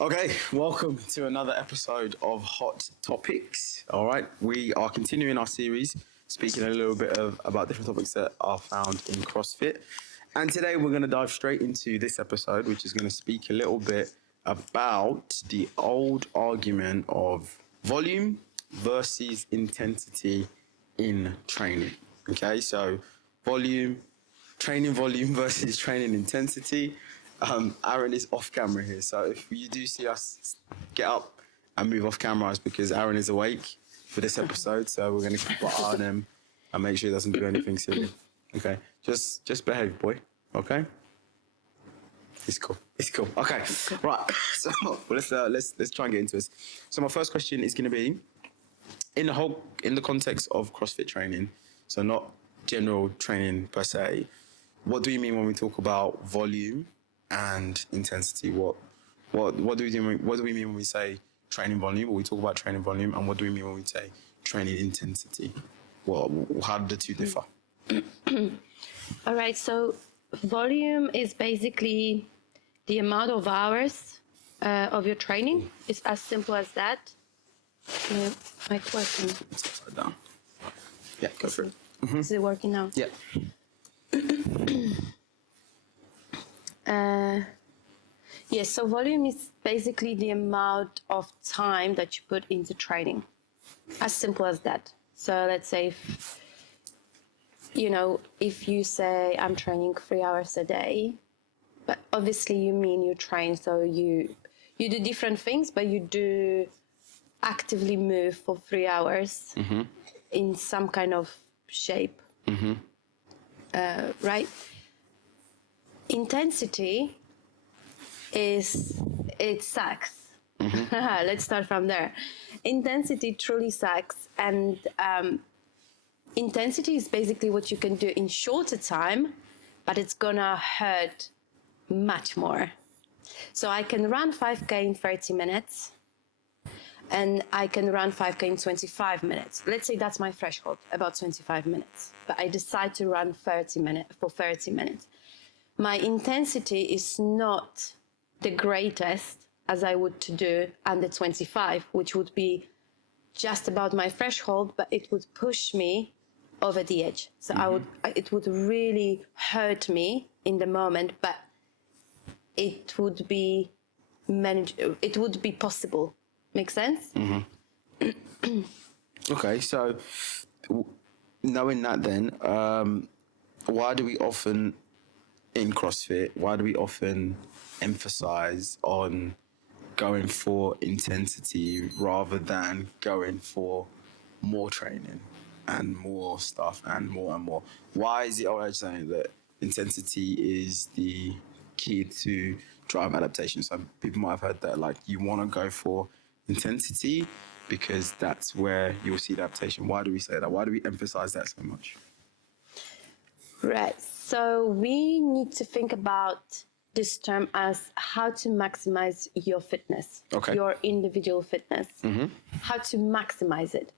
Okay, welcome to another episode of Hot Topics. All right, we are continuing our series, speaking a little bit about different topics that are found in CrossFit. And today we're going to dive straight into this episode, which is going to speak a little bit about the old argument of volume versus intensity in training. Okay, so training volume versus training intensity. Aaron is off camera here, so if you do see us get up and move off camera, it's because Aaron is awake for this episode. So we're going to keep an eye on him and make sure he doesn't do anything silly. Okay, just behave, boy. Okay, it's cool. It's cool. Okay, right. So let's try and get into this. So my first question is going to be in the context of CrossFit training. So not general training per se. What do you mean when we talk about volume and intensity? What do we mean? What do we mean when we say training volume? Or we talk about training volume, and what do we mean when we say training intensity? Well, how do the two differ? All right. So volume is basically the amount of hours of your training. It's as simple as that. My question. It's upside down. Yeah, go for it. Mm-hmm. Is it working now? Yeah. Yes, so volume is basically the amount of time that you put into training. As simple as that. So let's say, if you say I'm training 3 hours a day, but obviously you mean you train, so you do different things, but you do actively move for 3 hours in some kind of shape, right? Intensity it sucks. Let's start from there. Intensity truly sucks, and intensity is basically what you can do in shorter time, but it's gonna hurt much more. So I can run 5K in 30 minutes, and I can run 5K in 25 minutes. Let's say that's my threshold, about 25 minutes. But I decide to run 30 minutes. My intensity is not the greatest as I would to do under 25, which would be just about my threshold, but it would push me over the edge. So it would really hurt me in the moment, but it would be it would be possible. Make sense? Okay, so knowing that then, why do we often emphasize on going for intensity rather than going for more training and more stuff and more and more? Why is it always saying that intensity is the key to drive adaptation? So people might have heard that, like, you want to go for intensity because that's where you'll see adaptation. Why do we say that? Why do we emphasize that so much? Right. So we need to think about this term as how to maximize your fitness, your individual fitness, how to maximize it.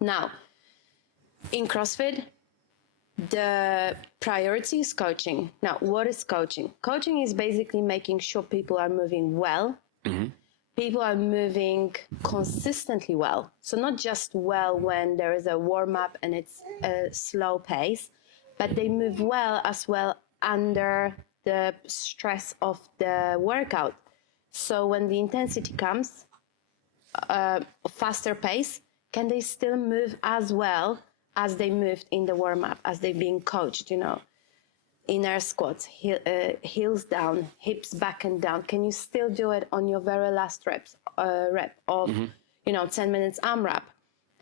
Now, in CrossFit, the priority is coaching. Now, what is coaching? Coaching is basically making sure people are moving well. People are moving consistently well. So not just well when there is a warm-up and it's a slow pace, but they move well as well under the stress of the workout. So when the intensity comes, faster pace, can they still move as well as they moved in the warm-up, as they're being coached, in air squats, heels down, hips back and down. Can you still do it on your very last rep of, 10 minutes AMRAP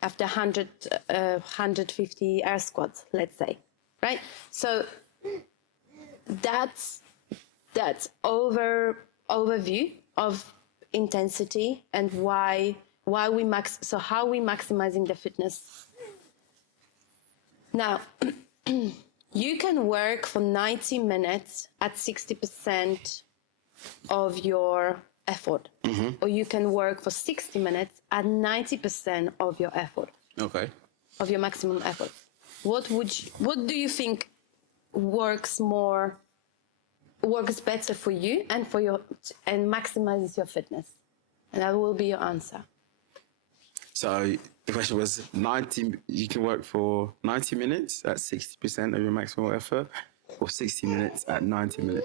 after 150 air squats, let's say, right? So that's overview of intensity and how we maximizing the fitness. Now, you can work for 90 minutes at 60% of your effort, or you can work for 60 minutes at 90% of your effort. Okay. Of your maximum effort. What do you think works more works better for you and maximizes your fitness? And that will be your answer. So the question was 90, you can work for 90 minutes at 60% of your maximum effort, or 60 minutes at 90%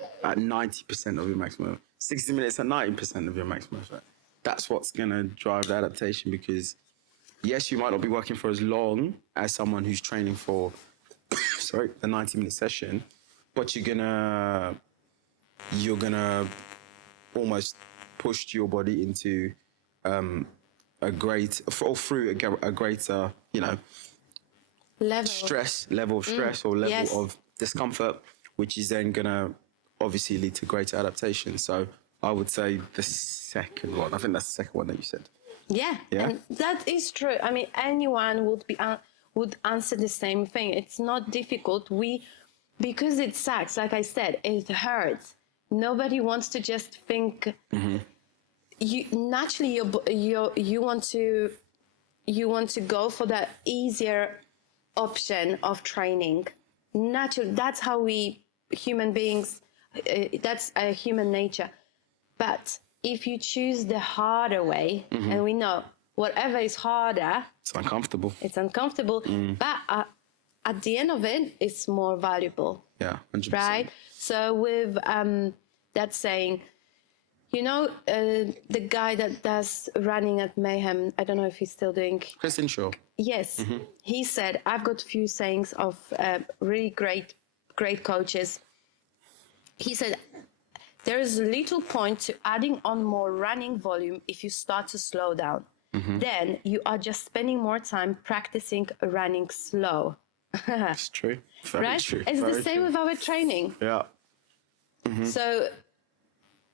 of your maximum, 60 minutes at 90% of your maximum effort. That's what's going to drive the adaptation, because yes, you might not be working for as long as someone who's training for, the 90-minute session, but you're gonna almost push your body into a greater, level of stress or level of discomfort, which is then gonna obviously lead to greater adaptation. So I would say the second one. I think that's the second one that you said. Yeah, and that is true. I mean, anyone would answer the same thing. It's not difficult. Because it sucks, like I said, it hurts. Nobody wants to just think. You naturally you want to go for the easier option of training. Naturally, that's how we human beings. That's a human nature. But if you choose the harder way, and we know whatever is harder, it's uncomfortable. But at the end of it, it's more valuable. Yeah, 100%. Right? So with that saying, the guy that does running at Mayhem, I don't know if he's still doing. Kristen Shaw. Yes. He said, I've got a few sayings of really great coaches. He said, there is little point to adding on more running volume if you start to slow down. Then you are just spending more time practicing running slow. It's true. Very true. It's Very the same true. with our training. Yeah. So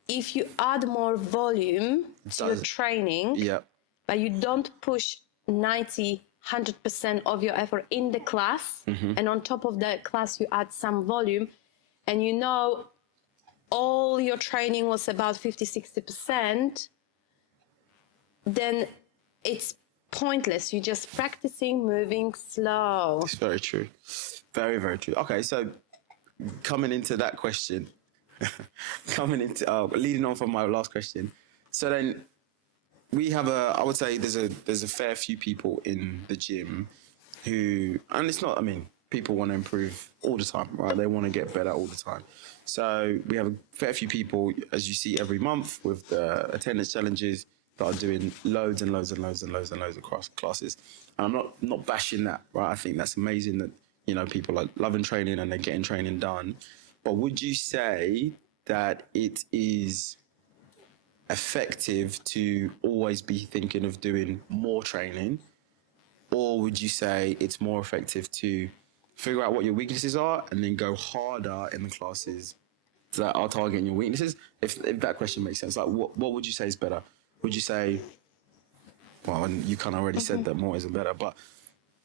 if you add more volume to your training, but you don't push 100% of your effort in the class, and on top of the class you add some volume, and all your training was about 50-60%, then it's pointless. You're just practicing moving slow. It's very true. Very, very true. Okay, so coming into that question, leading on from my last question. So then we have I would say there's a fair few people in the gym who, and it's not, I mean, people want to improve all the time, right? They want to get better all the time. So we have a fair few people, as you see every month, with the attendance challenges that are doing loads and loads and loads and loads and loads across classes. And I'm not bashing that, right? I think that's amazing that, people are loving training and they're getting training done. But would you say that it is effective to always be thinking of doing more training? Or would you say it's more effective to figure out what your weaknesses are and then go harder in the classes that are targeting your weaknesses? If that question makes sense, like what would you say is better? Would you say, well, and you kind of already said that more isn't better, but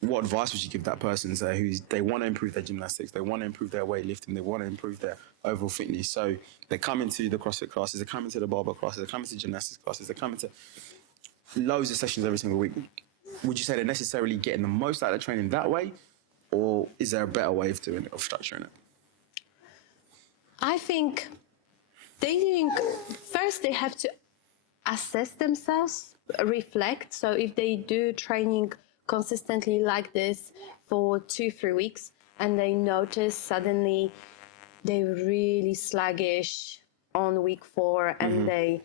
what advice would you give that person, say, they want to improve their gymnastics, they want to improve their weightlifting, they want to improve their overall fitness? So they come into the CrossFit classes, they come into the barbell classes, they come into gymnastics classes, they come into loads of sessions every single week. Would you say they're necessarily getting the most out of the training that way? Or is there a better way of doing it, of structuring it? I think first they have to assess themselves, reflect. So if they do training consistently like this for 2-3 weeks and they notice suddenly they're really sluggish on week 4 and they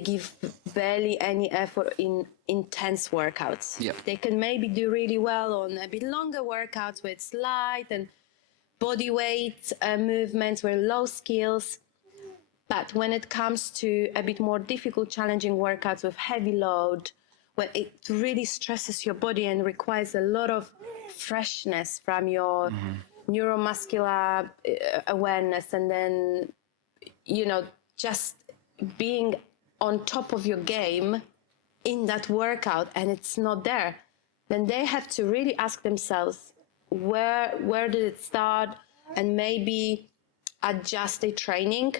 give barely any effort in intense workouts. They can maybe do really well on a bit longer workouts with slight and body weight movements with low skills. But when it comes to a bit more difficult, challenging workouts with heavy load, when it really stresses your body and requires a lot of freshness from your neuromuscular awareness, and then, just being on top of your game in that workout, and it's not there, then they have to really ask themselves, where did it start, and maybe adjust their training.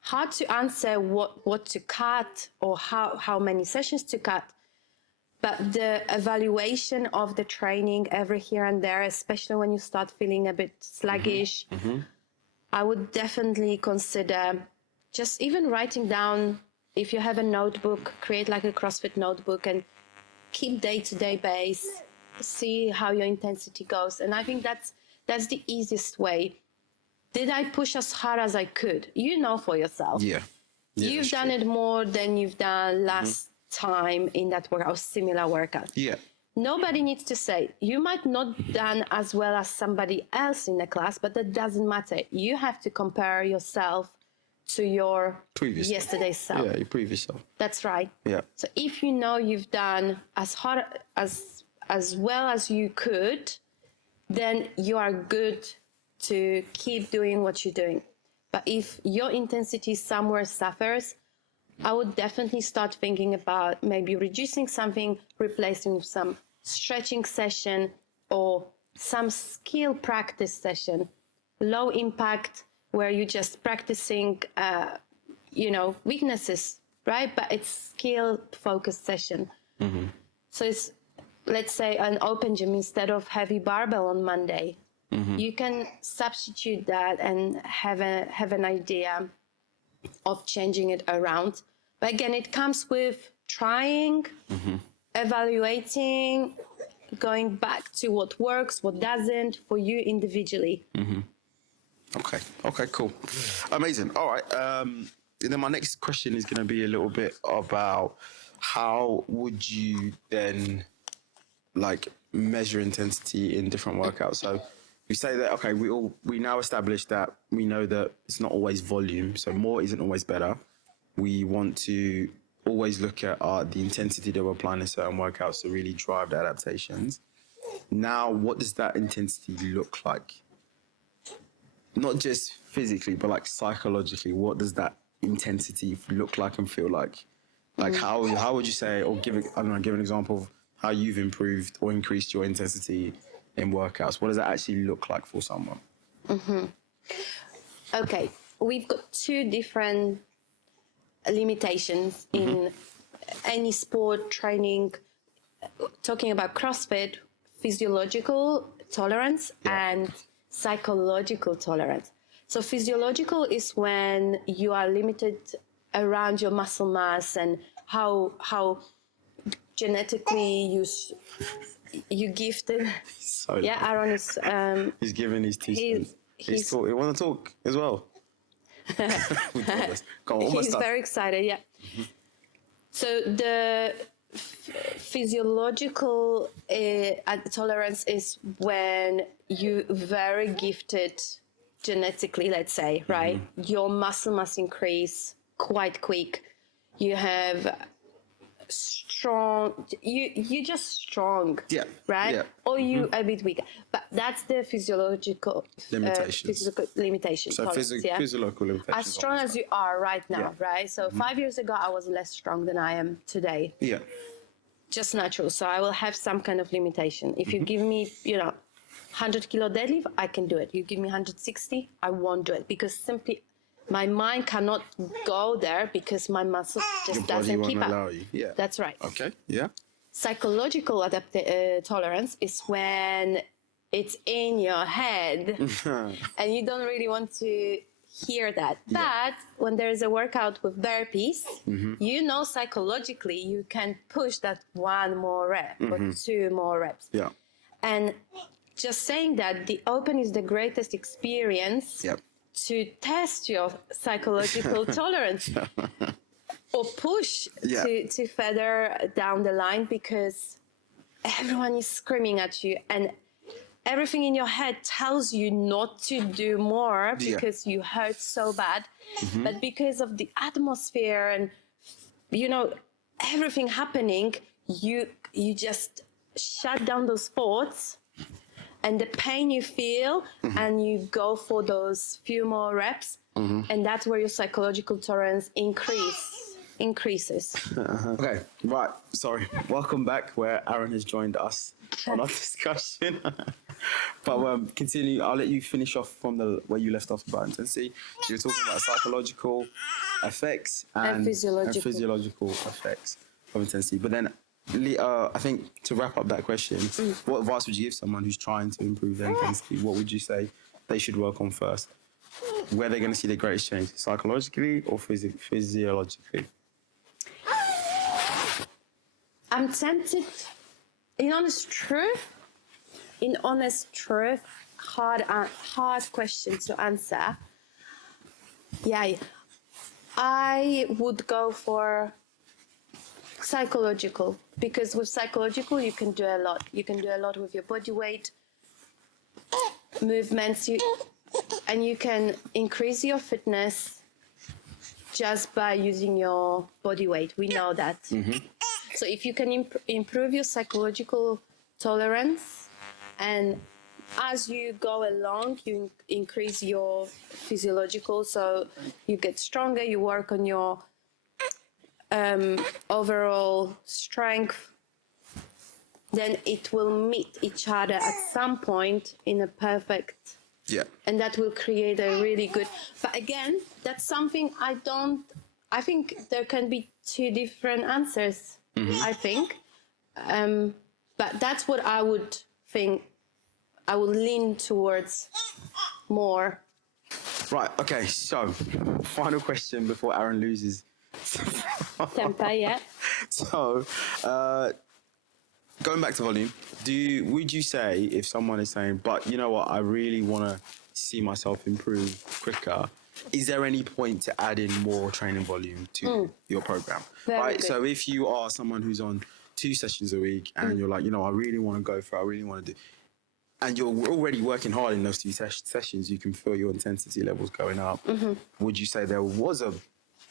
Hard to answer what to cut or how many sessions to cut, but the evaluation of the training every here and there, especially when you start feeling a bit sluggish, I would definitely consider just even writing down, if you have a notebook, create like a CrossFit notebook and keep day-to-day base, see how your intensity goes. And I think that's the easiest way. Did I push as hard as I could? You know for yourself. Yeah. You've done it more than you've done last time in that workout, similar workout. Yeah. Nobody needs to say, you might not done as well as somebody else in the class, but that doesn't matter. You have to compare yourself to your Previous yesterday's self. Yeah, your previous self. That's right. Yeah. So if you know you've done as hard as well as you could, then you are good to keep doing what you're doing. But if your intensity somewhere suffers, I would definitely start thinking about maybe reducing something, replacing with some stretching session or some skill practice session, low impact, where you're just practicing, weaknesses, right? But it's skill focused session. So it's, let's say, an open gym instead of heavy barbell on Monday. You can substitute that and have an idea of changing it around. But again, it comes with trying, evaluating, going back to what works, what doesn't for you individually. Okay, cool. Amazing. All right. Then my next question is going to be a little bit about how would you then measure intensity in different workouts. So we say that, okay, we now established that we know that it's not always volume, so more isn't always better. We want to always look at the intensity that we're applying in certain workouts to really drive the adaptations. Now, what does that intensity look like? Not just physically, but psychologically, what does that intensity look like and feel like? How would you say, or give an example of how you've improved or increased your intensity in workouts? What does that actually look like for someone? Okay, we've got two different limitations in any sport training. Talking about CrossFit, physiological tolerance and psychological tolerance. So physiological is when you are limited around your muscle mass and how genetically you gifted. So Aaron is he's giving his 2 cents. He's talk. You want to talk as well? Go on, he's very excited. So the physiological tolerance is when you very gifted genetically, let's say, right? Your muscle mass increase quite quick. You have strong, you just strong, right? Or you a bit weaker, but that's the physiological limitation. So physiological limitations. As strong as you are right now, right? So 5 years ago, I was less strong than I am today. Yeah. Just natural. So I will have some kind of limitation. If you give me, 100 kilo deadlift, I can do it. You give me 160, I won't do it because simply my mind cannot go there because my muscle just doesn't keep up. Allow you. Yeah. That's right. Okay. Yeah. Psychological tolerance is when it's in your head and you don't really want to hear that. But when there is a workout with burpees, psychologically you can push that one more rep or 2 more reps. Yeah. And just saying that the open is the greatest experience to test your psychological tolerance or push to further down the line, because everyone is screaming at you and everything in your head tells you not to do more because you hurt so bad. But because of the atmosphere and, everything happening, you just shut down those thoughts and the pain you feel, and you go for those few more reps, and that's where your psychological tolerance increases. Okay, right. Sorry. Welcome back, where Aaron has joined us on our discussion. But continue. I'll let you finish off from where you left off about intensity. You were talking about psychological effects and physiological effects of intensity. But then, I think to wrap up that question, what advice would you give someone who's trying to improve their intensity? What would you say they should work on first? where they're going to see the greatest change, psychologically or physiologically? I'm tempted, in honest truth, hard question to answer. Yeah, I would go for psychological, because with psychological you can do a lot. You can do a lot with your body weight, movements, and you can increase your fitness just by using your body weight. We know that. So if you can improve your psychological tolerance, and as you go along, you increase your physiological, so you get stronger, you work on your overall strength, then it will meet each other at some point in a perfect, and that will create a really good. But again, that's something I think there can be two different answers. I think, but that's what I would think. I would lean towards more. Right. Okay. So, final question before Aaron loses Temper, yeah. So, going back to volume, would you say, if someone is saying, but you know what, I really want to see myself improve quicker, is there any point to add in more training volume to your program? Very right. good. So if you are someone who's on 2 sessions a week and you're like, you know, I really want to go for it, I really want to do, and you're already working hard in those 2 sessions, you can feel your intensity levels going up. Would you say there was a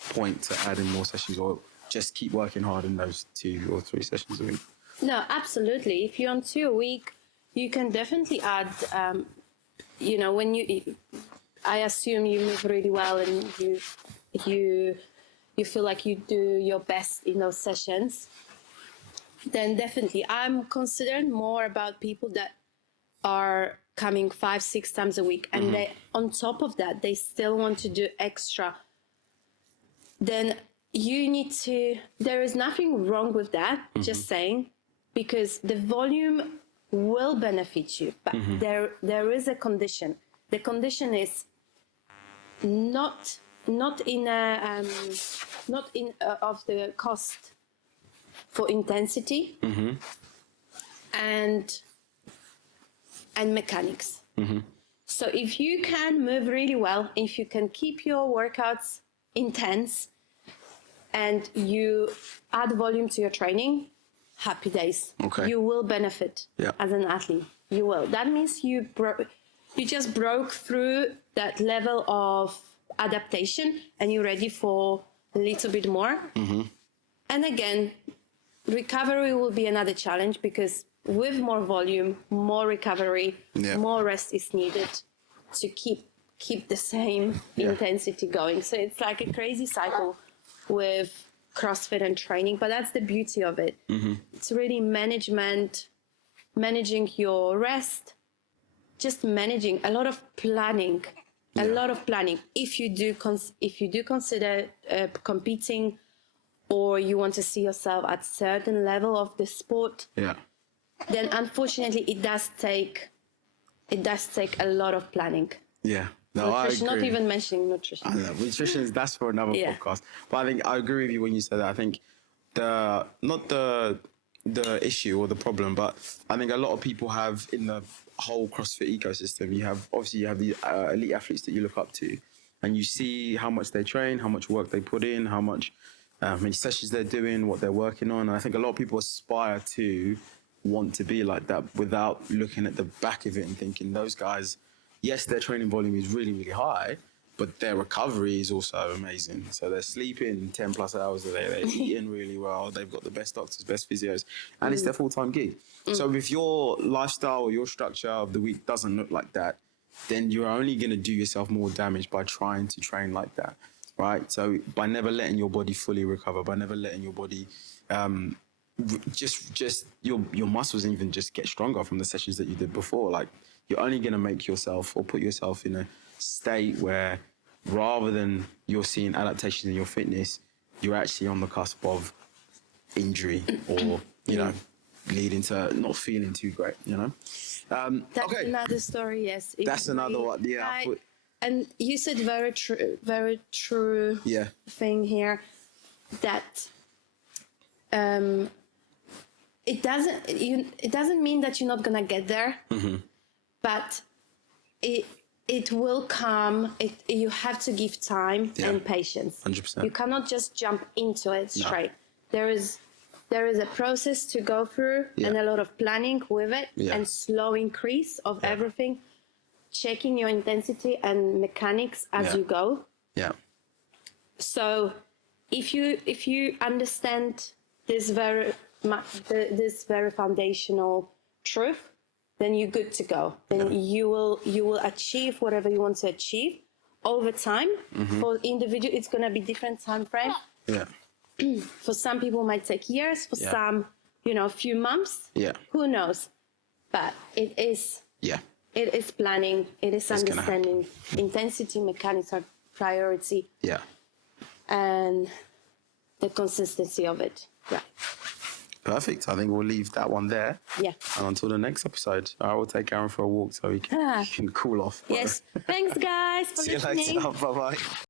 point to add in more sessions, or just keep working hard in those 2 or 3 sessions a week? No, absolutely. If you're on 2 a week, you can definitely add, you know, I assume you move really well and you feel like you do your best in those sessions, then definitely. I'm concerned more about people that are coming 5-6 times a week, and they, on top of that, they still want to do extra. Then you need to, there is nothing wrong with that, just saying, because the volume will benefit you, but there is a condition. The condition is not in of the cost for intensity and mechanics. So if you can move really well, if you can keep your workouts intense and you add volume to your training, happy days. Okay. You will benefit as an athlete. You will. That means you just broke through that level of adaptation and you're ready for a little bit more. And again, recovery will be another challenge, because with more volume, more recovery, more rest is needed to keep the same intensity going. So it's like a crazy cycle with CrossFit and training, but that's the beauty of it. It's really managing your rest, just managing a lot of planning, If you do consider competing, or you want to see yourself at certain level of the sport, then unfortunately it does take a lot of planning. No, Nutrition, I agree. not even mentioning nutrition. I know, nutrition, that's for another podcast. But I think I agree with you when you said that. I think not the issue or the problem, but I think a lot of people have in the whole CrossFit ecosystem, you have the elite athletes that you look up to, and you see how much they train, how much work they put in, how many sessions they're doing, what they're working on. And I think a lot of people aspire to want to be like that without looking at the back of it and thinking those guys, yes, their training volume is really, really high, but their recovery is also amazing. So they're sleeping 10 plus hours a day, they're eating really well, they've got the best doctors, best physios, and it's their full-time gig. So if your lifestyle or your structure of the week doesn't look like that, then you're only going to do yourself more damage by trying to train like that, right? So by never letting your body fully recover, by never letting your body just your muscles even just get stronger from the sessions that you did before, like you're only going to make yourself or put yourself in a state where rather than you're seeing adaptations in your fitness, you're actually on the cusp of injury or, you know, leading to not feeling too great, you know? That's another story, yes. That's another one, yeah. and you said very true Yeah. thing here, that it doesn't mean that you're not gonna get there, but it will come. You have to give time and patience. 100%. You cannot just jump into it straight. There is a process to go through and a lot of planning with it, and slow increase of everything, checking your intensity and mechanics as you go. Yeah. So if you understand this very foundational truth, then you're good to go. Then you will achieve whatever you want to achieve over time. For individual, it's gonna be different time frame. Yeah. For some people, it might take years. For some, a few months. Yeah. Who knows? But it is. Yeah. It is planning. It is understanding. Intensity, mechanics are priority. Yeah. And the consistency of it. Yeah. Perfect. I think we'll leave that one there. Yeah. And until the next episode, I will take Aaron for a walk so he can cool off. Yes. Thanks, guys, for See you listening. later. Bye-bye.